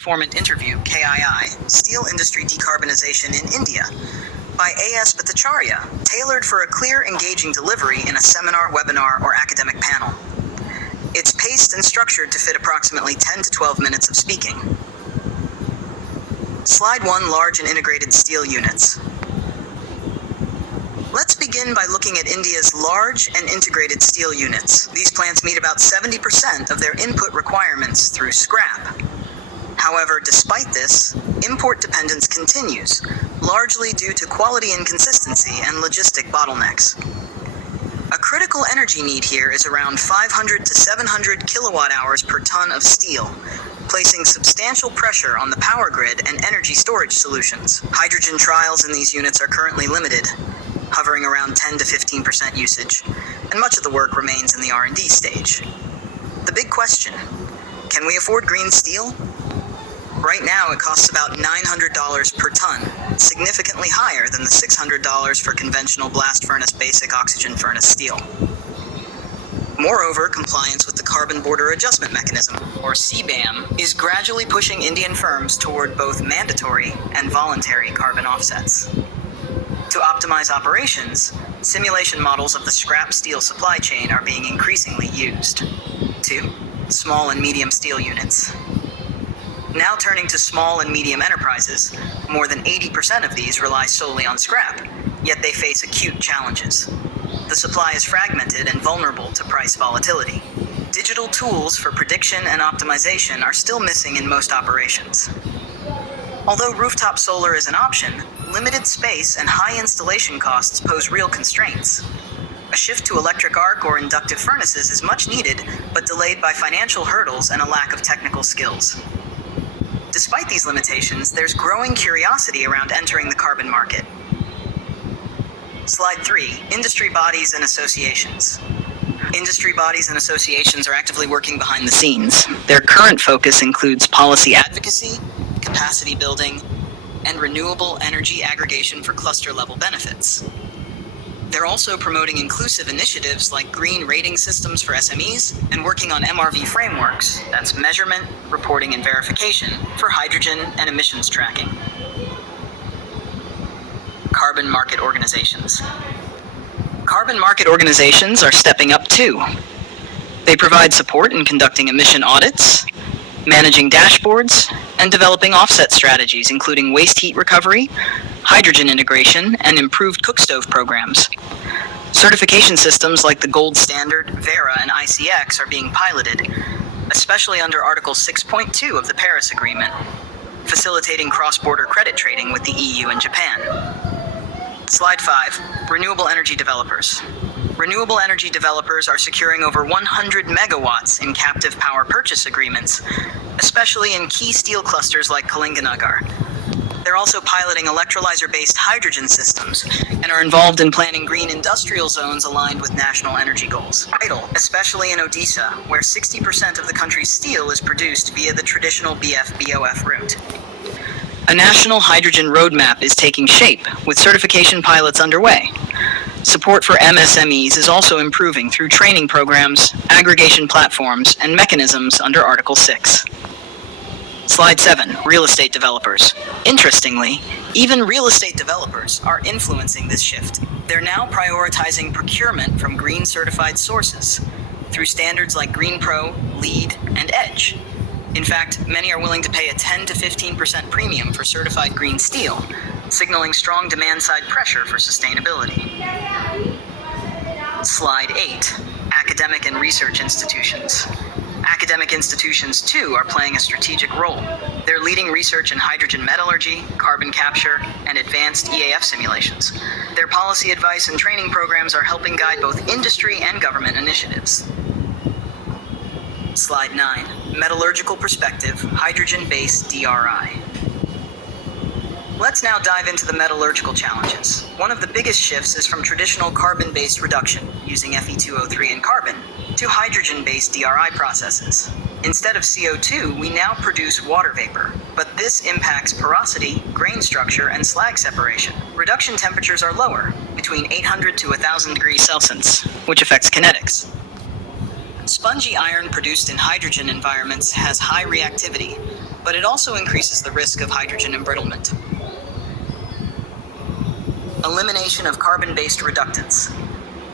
Informant Interview, KII, Steel Industry Decarbonization in India, by A.S. Bhattacharya, tailored for a clear, engaging delivery in a seminar, webinar, or academic panel. It's paced and structured to fit approximately 10 to 12 minutes of speaking. Slide 1, Large and Integrated Steel Units. Let's begin by looking at India's large and integrated steel units. These plants meet about 70% of their input requirements through scrap. However, despite this, import dependence continues, largely due to quality inconsistency and logistic bottlenecks. A critical energy need here is around 500 to 700 kilowatt hours per ton of steel, placing substantial pressure on the power grid and energy storage solutions. Hydrogen trials in these units are currently limited, hovering around 10 to 15% usage, and much of the work remains in the R&D stage. The big question: can we afford green steel? Right now, it costs about $900 per ton, significantly higher than the $600 for conventional blast furnace basic oxygen furnace steel. Moreover, compliance with the Carbon Border Adjustment Mechanism, or CBAM, is gradually pushing Indian firms toward both mandatory and voluntary carbon offsets. To optimize operations, simulation models of the scrap steel supply chain are being increasingly used. 2. Small and medium steel units. Now turning to small and medium enterprises, more than 80% of these rely solely on scrap, yet they face acute challenges. The supply is fragmented and vulnerable to price volatility. Digital tools for prediction and optimization are still missing in most operations. Although rooftop solar is an option, limited space and high installation costs pose real constraints. A shift to electric arc or inductive furnaces is much needed, but delayed by financial hurdles and a lack of technical skills. Despite these limitations, there's growing curiosity around entering the carbon market. Slide 3, Industry Bodies and Associations. Industry bodies and associations are actively working behind the scenes. Their current focus includes policy advocacy, capacity building, and renewable energy aggregation for cluster-level benefits. They're also promoting inclusive initiatives like green rating systems for SMEs and working on MRV frameworks, that's measurement, reporting, and verification, for hydrogen and emissions tracking. Carbon market organizations. Carbon market organizations are stepping up too. They provide support in conducting emission audits, managing dashboards, and developing offset strategies, including waste heat recovery, hydrogen integration, and improved cookstove programs. Certification systems like the Gold Standard, Vera, and ICX are being piloted, especially under Article 6.2 of the Paris Agreement, facilitating cross-border credit trading with the EU and Japan. Slide 5, Renewable Energy Developers. Renewable energy developers are securing over 100 megawatts in captive power purchase agreements, especially in key steel clusters like Kalinganagar. They're also piloting electrolyzer-based hydrogen systems and are involved in planning green industrial zones aligned with national energy goals. Vital, especially in Odisha, where 60% of the country's steel is produced via the traditional BF-BOF route. A national hydrogen roadmap is taking shape, with certification pilots underway. Support for MSMEs is also improving through training programs, aggregation platforms, and mechanisms under Article 6. Slide 7, Real estate developers. Interestingly, even real estate developers are influencing this shift. They're now prioritizing procurement from green certified sources through standards like Green Pro, LEED, and EDGE. In fact, many are willing to pay a 10 to 15% premium for certified green steel, signaling strong demand-side pressure for sustainability. Slide 8, Academic and research institutions. Academic institutions, too, are playing a strategic role. They're leading research in hydrogen metallurgy, carbon capture, and advanced EAF simulations. Their policy advice and training programs are helping guide both industry and government initiatives. Slide 9, Metallurgical Perspective, Hydrogen-Based DRI. Let's now dive into the metallurgical challenges. One of the biggest shifts is from traditional carbon-based reduction, using Fe2O3 and carbon, to hydrogen-based DRI processes. Instead of CO2, we now produce water vapor, but this impacts porosity, grain structure, and slag separation. Reduction temperatures are lower, between 800 to 1,000 degrees Celsius, which affects kinetics. Spongy iron produced in hydrogen environments has high reactivity, but it also increases the risk of hydrogen embrittlement. Elimination of carbon-based reductants.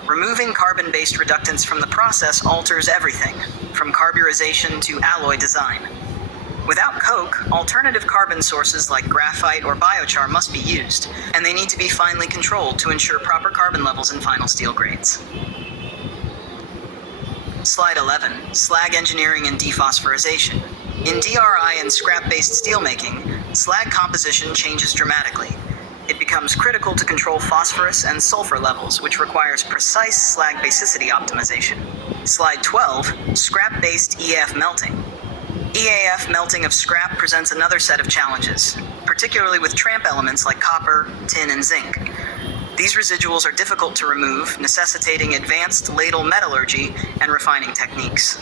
Removing carbon-based reductants from the process alters everything, from carburization to alloy design. Without coke, alternative carbon sources like graphite or biochar must be used, and they need to be finely controlled to ensure proper carbon levels in final steel grades. Slide 11, slag engineering and dephosphorization. In DRI and scrap-based steelmaking, slag composition changes dramatically. It becomes critical to control phosphorus and sulfur levels, which requires precise slag basicity optimization. Slide 12, scrap-based EAF melting. EAF melting of scrap presents another set of challenges, particularly with tramp elements like copper, tin, and zinc. These residuals are difficult to remove, necessitating advanced ladle metallurgy and refining techniques.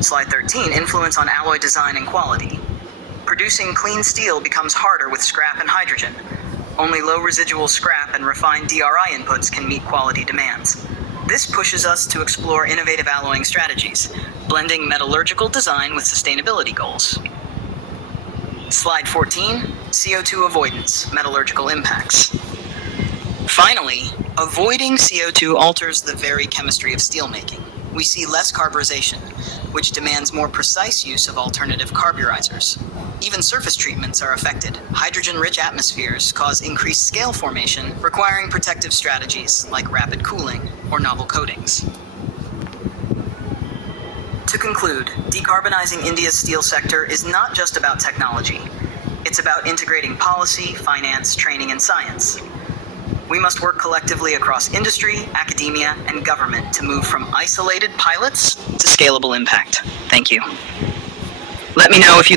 Slide 13, influence on alloy design and quality. Producing clean steel becomes harder with scrap and hydrogen. Only low residual scrap and refined DRI inputs can meet quality demands. This pushes us to explore innovative alloying strategies, blending metallurgical design with sustainability goals. Slide 14, CO2 avoidance, metallurgical impacts. Finally, avoiding CO2 alters the very chemistry of steelmaking. We see less carburization, which demands more precise use of alternative carburizers. Even surface treatments are affected. Hydrogen-rich atmospheres cause increased scale formation, requiring protective strategies like rapid cooling or novel coatings. To conclude, decarbonizing India's steel sector is not just about technology. It's about integrating policy, finance, training, and science. We must work collectively across industry, academia, and government to move from isolated pilots to scalable impact. Thank you. Let me know if you